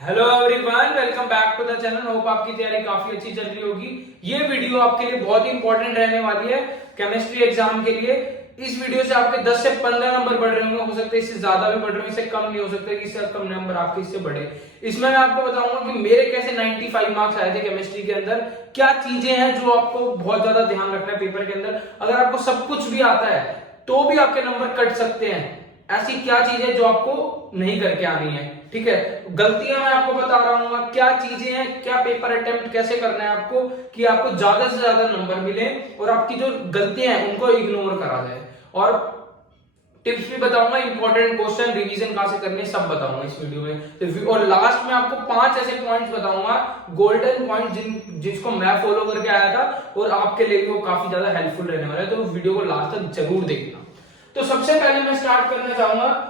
Hello everyone, welcome back to the channel. Hope आपकी तैयारी काफी अच्छी चल रही होगी। ये वीडियो आपके लिए बहुत ही इंपॉर्टेंट रहने वाली है केमिस्ट्री एग्जाम के लिए। इस वीडियो से आपके 10 से 15 नंबर बढ़ रहे होंगे, हो सकता है इससे ज्यादा भी बढ़ रहे हो, इससे कम नहीं हो सकता कि इससे कम नंबर आपके इससे बढ़े। इसमें मैं आपको बताऊंगा कि मेरे कैसे 95 मार्क्स आए थे केमिस्ट्री के अंदर, क्या चीजें हैं जो आपको बहुत ज्यादा ध्यान रखना है पेपर के अंदर। अगर आपको सब कुछ भी आता है तो भी आपके नंबर कट सकते हैं। ऐसी क्या चीज है जो आपको नहीं करके आनी है, ठीक है। गलतियां मैं आपको बता रहा हूँ, क्या चीजें हैं, क्या पेपर अटेम्प्ट कैसे करना है आपको कि आपको ज्यादा से ज्यादा नंबर मिले और आपकी जो गलतियां हैं उनको इग्नोर करा जाए। और टिप्स भी बताऊंगा, इंपॉर्टेंट क्वेश्चन रिवीजन कहां से करनी है सब बताऊंगा इस वीडियो में। और लास्ट में आपको 5 ऐसे पॉइंट्स बताऊंगा, गोल्डन पॉइंट जिसको मैं फॉलो करके आया था और आपके लिए वो काफी ज्यादा हेल्पफुल रहने वाला है। तो वीडियो को लास्ट तक जरूर देखना। तो सबसे पहले मैं स्टार्ट करना चाहूंगा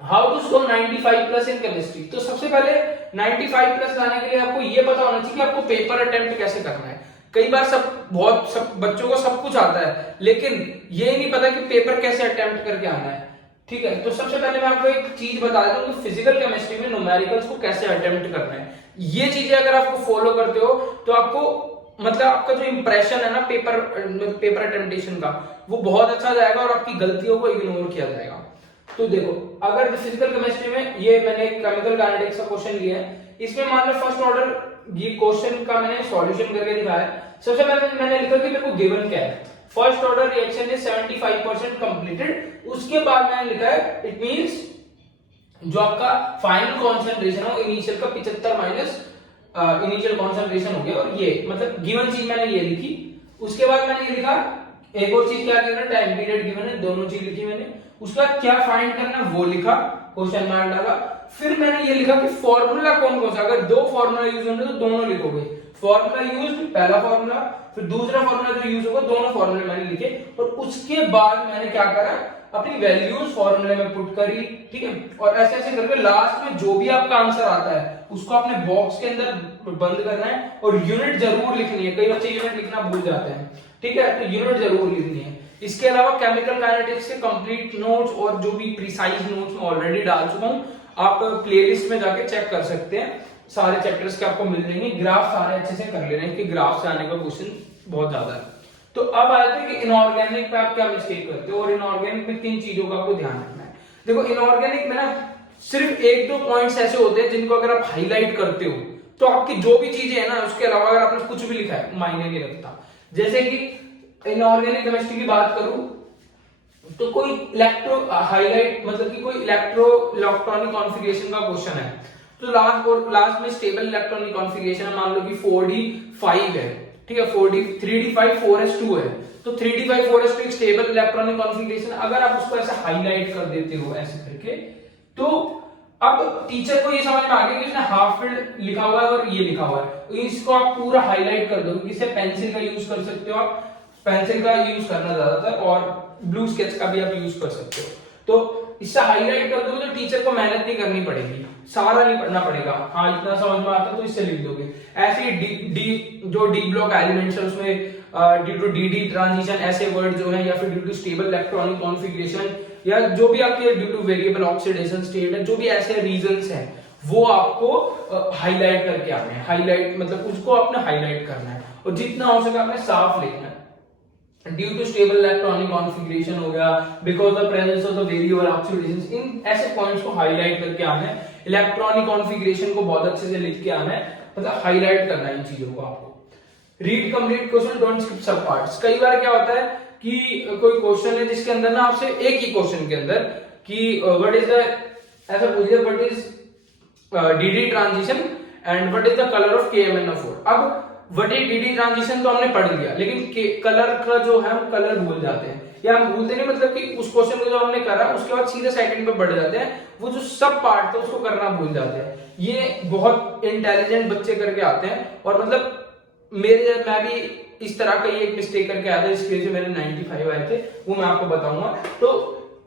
how to score 95 plus in chemistry. तो सबसे पहले 95 प्लस लाने के लिए आपको ये पता होना चाहिए कि आपको पेपर अटेम्प्ट कैसे करना है। कई बार सब बच्चों को सब कुछ आता है, लेकिन ये नहीं पता कि पेपर कैसे अटेम्प्ट करके आना है, ठीक है। तो सबसे पहले मैं आपको एक चीज बता देता हूँ कि फिजिकल केमिस्ट्री में न्यूमेरिकल्स को कैसे अटेम्प्ट करना है। ये चीजें अगर आपको फॉलो करते हो तो आपको मतलब आपका जो इंप्रेशन है ना पेपर अटेम्प्टेशन का, वो बहुत अच्छा जाएगा और आपकी गलतियों को इग्नोर किया जाएगा। तो देखो, अगर फिजिकल केमिस्ट्री में ये मैंने केमिकल काइनेटिक्स का क्वेश्चन लिया है, इसमें मान लो फर्स्ट ऑर्डर ये क्वेश्चन का मैंने सॉल्यूशन करके दिखाया है। सबसे पहले मैंने लिखा कि मेरे को गिवन क्या है, first order reaction is 75% completed. उसके बाद मैंने लिखा है इट मींस जो आपका फाइनल कॉन्सेंट्रेशन है वो इनिशियल का 75 माइनस इनिशियल कॉन्सेंट्रेशन हो गया। और ये मतलब गिवन चीज मैंने ये लिखी। उसके बाद मैंने ये लिखा, एक और चीज क्या गिवन है, टाइम पीरियड गिवन है, दोनों चीज लिखी मैंने। उसके बाद क्या फाइंड करना है वो लिखा, क्वेश्चन मार्क डाला। फिर मैंने ये लिखा कि फॉर्मूला कौन कौन सा, अगर दो फॉर्मूला यूज होंगे तो दोनों लिखोगे। फॉर्मूला यूज, पहला फॉर्मूला, फिर दूसरा फॉर्मूला जो यूज होगा, दोनों फॉर्मूले मैंने लिखे। और उसके बाद मैंने क्या करा, अपनी वैल्यूज फॉर्मूले में पुट करी, ठीक है। और ऐसे ऐसे करके लास्ट में जो भी आपका आंसर आता है उसको अपने बॉक्स के अंदर बंद करना है और यूनिट जरूर लिखनी है। कई बच्चे यूनिट लिखना भूल जाते हैं, ठीक है, तो यूनिट जरूर लिखनी है। इसके अलावा केमिकल काइनेटिक्स के कंप्लीट नोट्स और जो भी प्रिसाइज नोट्स मैं ऑलरेडी डाल चुका हूं, आप प्लेलिस्ट में जाके चेक कर सकते हैं। सारे चैप्टर्स के आपको मिल जाएंगे। ग्राफ सारे अच्छे से कर ले रहे हैं कि ग्राफ से आने का क्वेश्चन बहुत ज्यादा है। तो अब आते हैं कि इनऑर्गेनिक पे आप क्या मिस्टेक करते हो, और इनऑर्गेनिक में किन चीजों का आपको ध्यान रखना है। देखो, इनऑर्गेनिक में ना सिर्फ एक दो पॉइंट्स ऐसे होते हैं जिनको अगर आप हाईलाइट करते हो तो आपकी जो भी चीजें है ना, उसके अलावा अगर आपने कुछ भी लिखा है मायने नहीं रखता। जैसे कि इनऑर्गेनिक केमिस्ट्री की बात करूं तो कोई इलेक्ट्रो हाईलाइट मतलब कि कोई इलेक्ट्रॉनिक कॉन्फ़िगरेशन का क्वेश्चन है, तो लास्ट में स्टेबल इलेक्ट्रॉनिक कॉन्फ़िगरेशन है, मान लो कि 4d5 है, ठीक है, 4d 3d5 4s2 है। तो 3d5 4s2 एक स्टेबल इलेक्ट्रॉनिक कॉन्फ़िगरेशन, अगर आप उसको ऐसे हाईलाइट कर देते हो ऐसे करके, तो अब टीचर को ये समझ में आ गया कि इसने हाफ फील्ड लिखा हुआ है और ये लिखा हुआ है, तो इसको आप पूरा हाईलाइट कर दो। इसे पेंसिल का यूज कर सकते हो आप, पेंसिल का यूज करना ज्यादातर, और ब्लू स्केच का भी आप यूज कर सकते हो। तो इससे हाईलाइट कर दोगे तो टीचर को मेहनत नहीं करनी पड़ेगी, सारा नहीं पढ़ना पड़ेगा। हाँ, इतना समझ में आता तो इससे लिख दोगे। ऐसे ही डी जो डी ब्लॉक एलिमेंट्स है उसमें ड्यू टू डी ट्रांजिशन ऐसे वर्ड जो है, या फिर due to stable electronic configuration, या जो भी आपके due to variable oxidation state है, जो भी ऐसे रीजंस हैं वो आपको हाईलाइट करके आने हैं। हाईलाइट मतलब उसको आपने हाईलाइट करना है और जितना हो सके आपने साफ लिखना है। Due to stable electronic configuration हो गया, because the presence of the variable oxidation, इन ऐसे पॉइंट्स को हाईलाइट करके आना है। इलेक्ट्रॉनिक कॉन्फ़िगरेशन को बहुत अच्छे से लिख के आना है, मतलब हाईलाइट करना है इन चीजों को आपको। Read complete question, don't skip सब पार्ट्स। कई बार क्या होता है कि कोई क्वेश्चन है जिसके अंदर ना आपसे एक ही क्वेश्चन के अंदर कि व्हाट इज द, ऐसा पूछिए what is DD transition and what is the colour of KMnO4। अब व्हाट इज डीडी ट्रांजिशन तो हमने पढ़ लिया, लेकिन कलर का जो है हम कलर भूल जाते हैं, या हम भूलते नहीं मतलब कि उस क्वेश्चन को जो हमने करा उसके बाद सीधे सेकंड पे बढ़ जाते हैं, वो जो सब पार्ट था उसको करना भूल जाते हैं। ये बहुत इंटेलिजेंट बच्चे करके आते हैं, और मतलब मैं भी इस तरह का एक मिस्टेक करके आया था, इसकी वजह से मेरे 95 आए थे, वो मैं आपको बताऊंगा। तो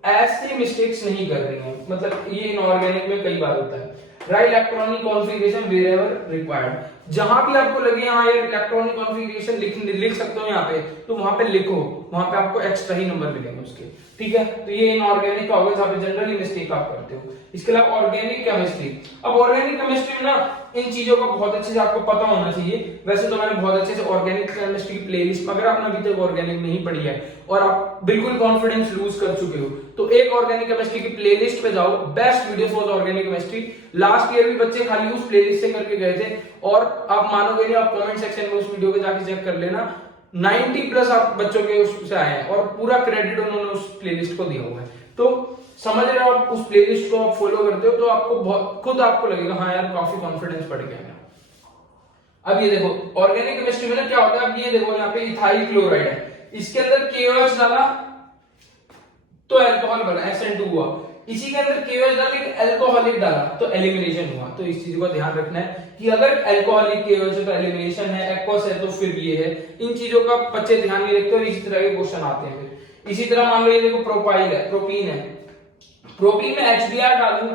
ऐसे मिस्टेक्स नहीं कर रही हूं, मतलब ये इनऑर्गेनिक में कई बार होता है। Right electronic configuration wherever required, जहां भी आपको लगे हाँ यार इलेक्ट्रॉनिक कॉन्फ़िगरेशन लिख सकते हो यहाँ पे, तो वहां पे लिखो, वहां पे आपको एक्स्ट्रा ही नंबर मिलेंगे उसके। ठीक है, तो ये इनऑर्गेनिक का होगा जहां पे जनरली मिस्टेक आप करते हो। इसके अलावा ऑर्गेनिक केमिस्ट्री, अब ऑर्गेनिक केमिस्ट्री में ना इन चीजों का बहुत अच्छे से आपको पता होना चाहिए। वैसे तो मैंने बहुत अच्छे से ऑर्गेनिक केमिस्ट्री की प्लेलिस्ट, अगर आपने अभी तक ऑर्गेनिक नहीं पढ़ी है और आप बिल्कुल कॉन्फिडेंस लूज कर चुके हो, तो एक ऑर्गेनिक केमिस्ट्री की प्लेलिस्ट पे जाओ, best videos for organic chemistry. Last year भी बच्चे खाली उस प्लेलिस्ट से करके गए थे, और आप मानोगे नहीं, आप कमेंट सेक्शन में उस वीडियो को जाके चेक कर लेना, 90+ आप बच्चों के उससे आए हैं, और पूरा क्रेडिट उन्होंने उस प्लेलिस्ट को दिया हुआ है। तो समझ रहे हो, आप उस प्लेलिस्ट को आप फॉलो करते हो तो आपको बहुत खुद आपको लगेगा हाँ यार काफी कॉन्फिडेंस बढ़ गया है। अब ये देखो ऑर्गेनिक केमिस्ट्री में ना क्या होता है, अब ये देखो यहाँ पे इथाइल क्लोराइड है, इसके अंदर KOH डाला तो अल्कोहल बना, SN2 हुआ। इसी के अंदर KOH डाला लेकिन अल्कोहलिक डाला तो एलिमिनेशन हुआ। तो इस चीज को ध्यान रखना है कि अगर अल्कोहलिक KOH है तो एलिमिनेशन है, एक्वस है तो फिर ये है। इन चीजों का बच्चे ध्यान नहीं रखते और इसी तरह के क्वेश्चन आते हैं। फिर इसी तरह मान लो ये देखो प्रोपाइल है, प्रोपीन है, प्रोपीन में HBr डालूं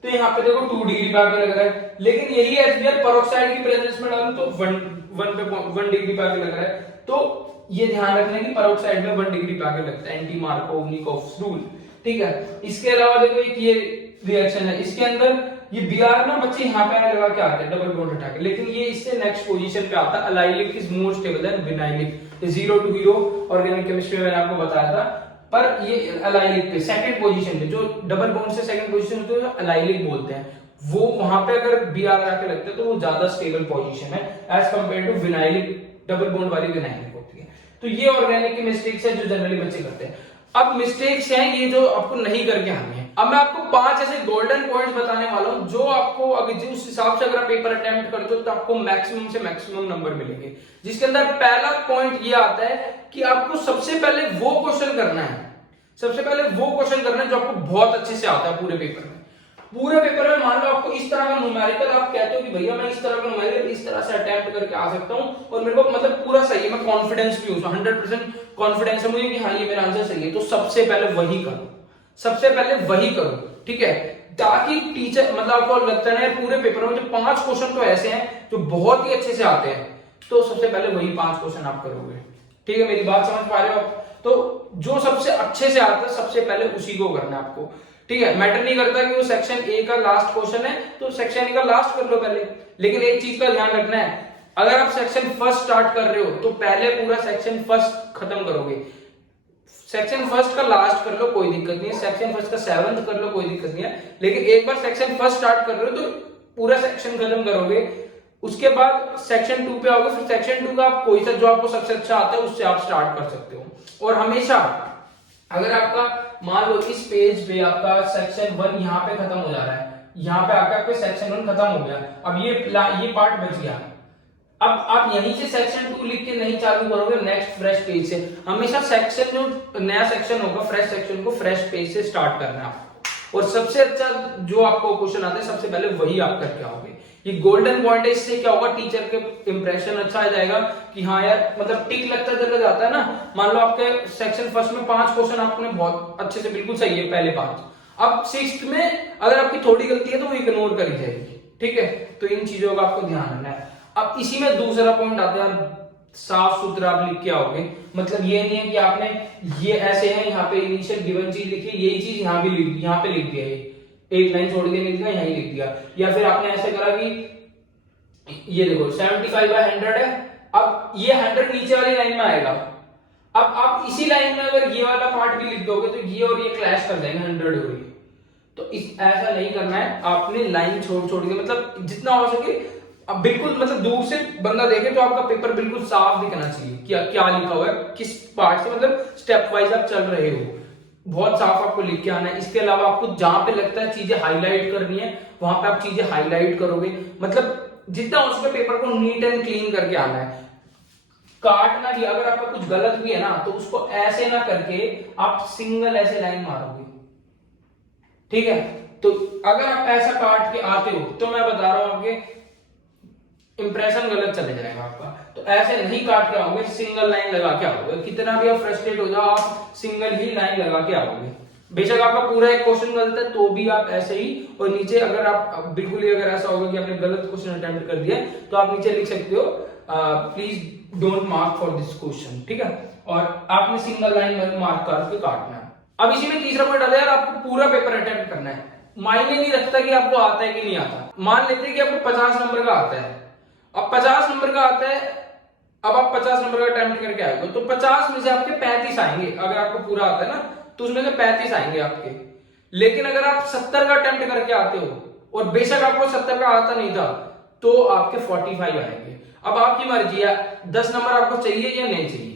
तो यहाँ पे देखो 2 डिग्री पे आके लग रहा है, लेकिन यही HBr पेरोक्साइड की प्रेजेंस में डालूं तो 1 डिग्री पे आके लग रहा है। तो ये ध्यान रखना है कि पेरोक्साइड में 1 डिग्री पे आके लगता है, एंटी मार्कोवनिकोव्स रूल। ठीक है, इसके अलावा देखो एक ये रिएक्शन है, इसके अंदर ये Br ना बच्चे यहाँ पे आने लगा के आते हैं डबल बॉन्ड हटा के, लेकिन ये इससे नेक्स्ट पोजीशन पे आता है। Allylic is more stable then vinylic, 0 to hero organic chemistry में मैंने आपको बताया था। पर ये अलाइलिक पे सेकंड पोजीशन पे, जो डबल बॉन्ड से सेकंड पोजीशन होती है अलाइलिक बोलते हैं, वो वहां पे अगर Br आके लगता है तो वो ज्यादा स्टेबल पोजीशन है as compare to vinylic, double bond वाली विनाइलिक होती है। तो ये ऑर्गेनिक की मिस्टेक्स है जो जनरली बच्चे करते हैं। अब मिस्टेक्स हैं ये जो आपको नहीं करके आनी है। अब मैं आपको 5 ऐसे गोल्डन पॉइंट्स बताने वाला हूं जो आपको अगर जिस हिसाब से अगर आप पेपर अटेम्प्ट करते हो तो आपको मैक्सिमम से मैक्सिमम नंबर मिलेंगे। जिसके अंदर पहला पॉइंट ये आता है कि आपको सबसे पहले वो क्वेश्चन करना है, सबसे पहले वो क्वेश्चन करना है जो आपको बहुत अच्छे से आता है पूरे पेपर में। पूरे पेपर में मान लो आपको इस तरह का न्यूमेरिकल, आप कहते हो कि भैया मैं इस तरह का न्यूमेरिकल इस तरह से अटेम्प्ट करके आ सकता हूं और मेरे को मतलब पूरा सही है, मैं कॉन्फिडेंस भी हूं, 100% कॉन्फिडेंस है मुझे कि हाँ ये मेरा आंसर सही है, तो सबसे पहले वही करो, सबसे पहले वही करो। ठीक है, ताकि टीचर मतलब आपको लगता है पूरे पेपर में जो 5 क्वेश्चन तो ऐसे हैं जो बहुत ही अच्छे से आते हैं, तो सबसे पहले वही 5 क्वेश्चन आप करोगे। ठीक है, मेरी बात समझ पा रहे हो आप? तो जो सबसे अच्छे से आता है सबसे पहले उसी को करना है आपको। ठीक है, मैटर नहीं करता कि वो सेक्शन ए का लास्ट क्वेश्चन है तो सेक्शन ए का लास्ट कर लो पहले, लेकिन एक चीज का ध्यान रखना है, अगर आप सेक्शन फर्स्ट स्टार्ट कर रहे हो तो पहले पूरा सेक्शन फर्स्ट खत्म करोगे। सेक्शन फर्स्ट का लास्ट कर लो कोई दिक्कत नहीं है, सेक्शन फर्स्ट का 7th कर लो कोई दिक्कत नहीं है, लेकिन एक बार सेक्शन फर्स्ट स्टार्ट कर रहे हो तो पूरा सेक्शन खत्म करोगे। उसके बाद सेक्शन 2 पे आओगे, फिर सेक्शन 2 का आप कोई सा जो आपको सबसे अच्छा आता है उससे आप स्टार्ट कर सकते हो। और हमेशा अगर आपका मान लो इस पेज पे आपका सेक्शन 1 यहाँ पे खत्म हो जा रहा है, यहाँ पे आकर आपका सेक्शन 1 खत्म हो गया, अब ये पार्ट बच गया, अब आप यहीं से सेक्शन 2 लिख के नहीं चालू करोगे नेक्स्ट फ्रेश पेज से। हमेशा सेक्शन जो नया सेक्शन होगा फ्रेश सेक्शन को फ्रेश पेज से स्टार्ट करना है आपको, और सबसे अच्छा जो आपको क्वेश्चन आता है सबसे पहले वही आप करके आओगे। ये गोल्डन पॉइंट है, इससे क्या होगा टीचर के इंप्रेशन अच्छा आ जाएगा कि हाँ यार मतलब टिक लगता चला जाता है ना। मान लो आपके सेक्शन फर्स्ट में 5 क्वेश्चन आपने बहुत अच्छे से बिल्कुल सही है पहले 5, अब 6th में अगर आपकी थोड़ी गलती है तो वो इग्नोर करी जाएगी। ठीक है, तो इन चीजों का आपको ध्यान रखना है। अब इसी में दूसरा पॉइंट आता है, साफ सुथरा आप लिख के आओगे, मतलब ये नहीं है कि आपने ये ऐसे है यहाँ पे इनिशियल गिवन चीज लिखी, यही चीज यहाँ भी लिख, यहाँ पे लिख दिया, एक लाइन छोड़ के नहीं लिखा यहीं लिख दिया, या फिर आपने ऐसे करा कि ये देखो 75/100 है, अब ये 100 नीचे वाली लाइन में आएगा, अब आप इसी लाइन में अगर ये वाला पार्ट भी लिख दोगे तो ये और ये क्लैश कर जाएंगे 100 हो रही। तो ऐसा नहीं करना है, आपने लाइन छोड़ छोड़ के मतलब जितना हो सके अब बिल्कुल मतलब दूर से बंदा देखे तो आपका पेपर बिल्कुल साफ दिखना चाहिए क्या क्या लिखा हुआ है, किस पार्ट से मतलब स्टेप वाइज आप चल रहे हो, बहुत साफ आपको लिख के आना है। इसके अलावा आपको जहां पे लगता है चीजें हाईलाइट करनी है वहां पे आप चीजें हाईलाइट करोगे, मतलब जितना हो सके पेपर को नीट एंड क्लीन करके आना है। काटना भी, अगर आपका कुछ गलत भी है ना तो उसको ऐसे ना करके आप सिंगल ऐसे लाइन मारोगे। ठीक है, तो अगर आप ऐसा काट के आते हो तो मैं बता रहा हूं आपके इंप्रेशन गलत चले जाएगा आपका। तो ऐसे नहीं काट के आओगे, सिंगल लाइन लगा के आओगे, कितना भी आप फ्रस्ट्रेट हो जाओ आप सिंगल ही लाइन लगा के आओगे। बेशक आपका पूरा एक क्वेश्चन गलत है तो भी आप ऐसे ही, और नीचे अगर आप बिल्कुल ही अगर ऐसा होगा कि आपने गलत क्वेश्चन अटेम्प्ट कर दिया तो आप नीचे लिख सकते हो please don't mark for this question, ठीक है। और आपने सिंगल लाइन मार्क करके काटना है। अब इसी में तीसरा पॉइंट आता है यार, आपको पूरा पेपर अटेम्प्ट करना है। मायने नहीं रखता कि आपको आता है कि नहीं आता। मान लेते हैं कि आपको 50 नंबर का आता है, अब 50 नंबर का आता है, अब आप 50 नंबर का अटेम्प्ट करके आए हो तो 50 में से आपके 35 आएंगे। अगर आपको पूरा आता है ना तो उसमें से 35 आएंगे आपके। लेकिन अगर आप 70 का अटेम्प्ट करके आते हो और बेशक आपको 70 का आता नहीं था तो आपके 45 आएंगे। अब आपकी मर्जी है 10 नंबर आपको चाहिए या नहीं चाहिए।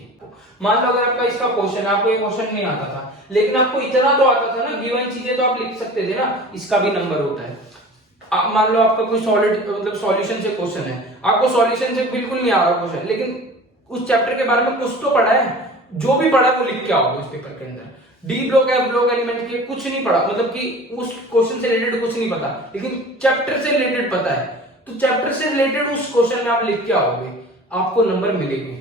मान लो अगर आपका इसका क्वेश्चन, आपको ये क्वेश्चन नहीं आता था लेकिन आपको इतना तो आता था ना, गिवन चीजें तो आप लिख सकते थे ना, इसका भी नंबर होता है। मान लो आपका कोई सॉलिड मतलब सॉल्यूशन से क्वेश्चन है, आपको सॉल्यूशन से बिल्कुल नहीं आ रहा क्वेश्चन, लेकिन उस चैप्टर के बारे में कुछ तो पढ़ा है, जो भी पढ़ा वो लिख के आओगे उस पेपर के अंदर। डी ब्लॉक है, ब्लॉक एलिमेंट की कुछ नहीं पढ़ा, मतलब कि उस क्वेश्चन से रिलेटेड कुछ नहीं पता, लेकिन चैप्टर से रिलेटेड पता है, तो चैप्टर से रिलेटेड उस क्वेश्चन में आप लिख के आओगे, आपको नंबर मिलेंगे।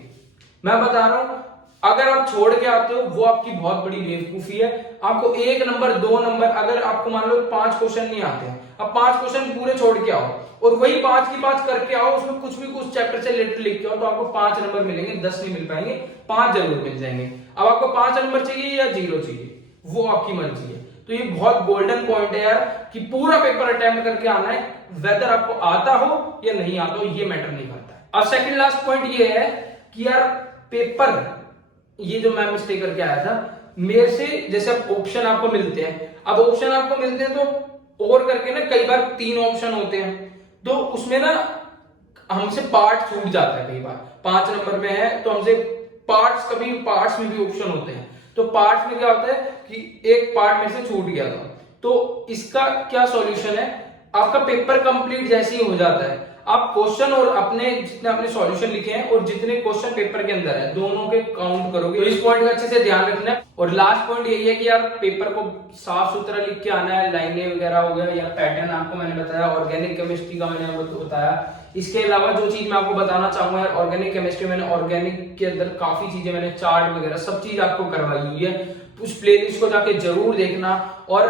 मैं बता रहा हूं, अगर आप छोड़ के आते हो वो आपकी बहुत बड़ी बेवकूफी है। आपको 1 नंबर 2 नंबर, अगर आपको मान लो 5 क्वेश्चन नहीं आते हैं, अब 5 क्वेश्चन पूरे छोड़ के आओ और वही 5 की 5 करके आओ, उसमें कुछ भी कुछ चैप्टर से रिलेटेड लिख के आओ, तो आपको 5 नंबर मिलेंगे, 10 नहीं मिल पाएंगे, 5 जरूर मिल जाएंगे। अब आपको 5 नंबर चाहिए या 0 चाहिए, वो आपकी मर्जी है। तो ये बहुत गोल्डन पॉइंट है यार कि पूरा पेपर अटेम्प्ट करके आना है, वेदर आपको आता हो या नहीं आता हो ये मैटर नहीं करता। अब सेकंड लास्ट पॉइंट ये है कि यार पेपर, ये जो मैं मिस्टेक करके आया था मेरे से, जैसे अब ऑप्शन आपको मिलते हैं, अब ऑप्शन आपको मिलते हैं तो और करके ना कई बार 3 ऑप्शन होते हैं, तो उसमें ना हमसे पार्ट छूट जाता है। कई बार 5 नंबर में है तो हमसे पार्ट्स, कभी पार्ट्स में भी ऑप्शन होते हैं, तो पार्ट्स में क्या होता है कि एक पार्ट में से छूट गया था, तो इसका क्या सॉल्यूशन है, आपका पेपर कंप्लीट जैसे ही हो जाता है, आप क्वेश्चन और अपने जितने आपने सॉल्यूशन लिखे हैं और जितने क्वेश्चन पेपर के अंदर है दोनों के काउंट करोगे। तो इस पॉइंट का अच्छे से ध्यान रखना है। और लास्ट पॉइंट यही है कि यार पेपर को साफ सुथरा लिख के आना है, लाइनें वगैरह हो गया या पैटर्न आपको मैंने बताया, ऑर्गेनिक केमिस्ट्री का मैंने आपको बताया। इसके अलावा जो चीज मैं आपको बताना चाहूंगा यार, ऑर्गेनिक केमिस्ट्री मैंने ऑर्गेनिक के अंदर काफी चीजें मैंने चार्ट वगैरह सब चीज आपको करवाई हुई है, उस प्लेलिस्ट को जाके जरूर देखना। और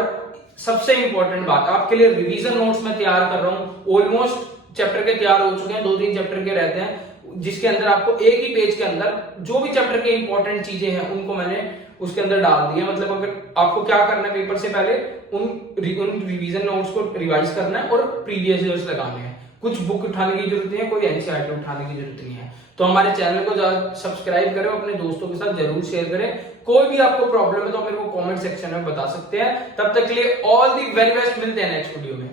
सबसे इंपॉर्टेंट बात, आपके लिए रिवीजन नोट्स मैं तैयार कर रहा हूँ, ऑलमोस्ट चैप्टर के तैयार हो चुके हैं, 2-3 चैप्टर के रहते हैं, जिसके अंदर आपको एक ही पेज के अंदर जो भी चैप्टर के इंपॉर्टेंट चीजें हैं उनको मैंने उसके अंदर डाल दिया। मतलब अगर आपको क्या करना है, पेपर से पहले उन रिवीजन नोट्स को रिवाइज करना है और प्रीवियस ईयर्स लगाने हैं। कुछ बुक उठाने की जरूरत नहीं है, कोई एनसीईआरटी उठाने की जरूरत नहीं है। तो हमारे चैनल को सब्सक्राइब करें, अपने दोस्तों के साथ जरूर शेयर करें। कोई भी आपको प्रॉब्लम है तो मेरे को कमेंट सेक्शन में बता सकते हैं। तब तक के लिए ऑल दी वेरी बेस्ट, मिलते हैं नेक्स्ट वीडियो में।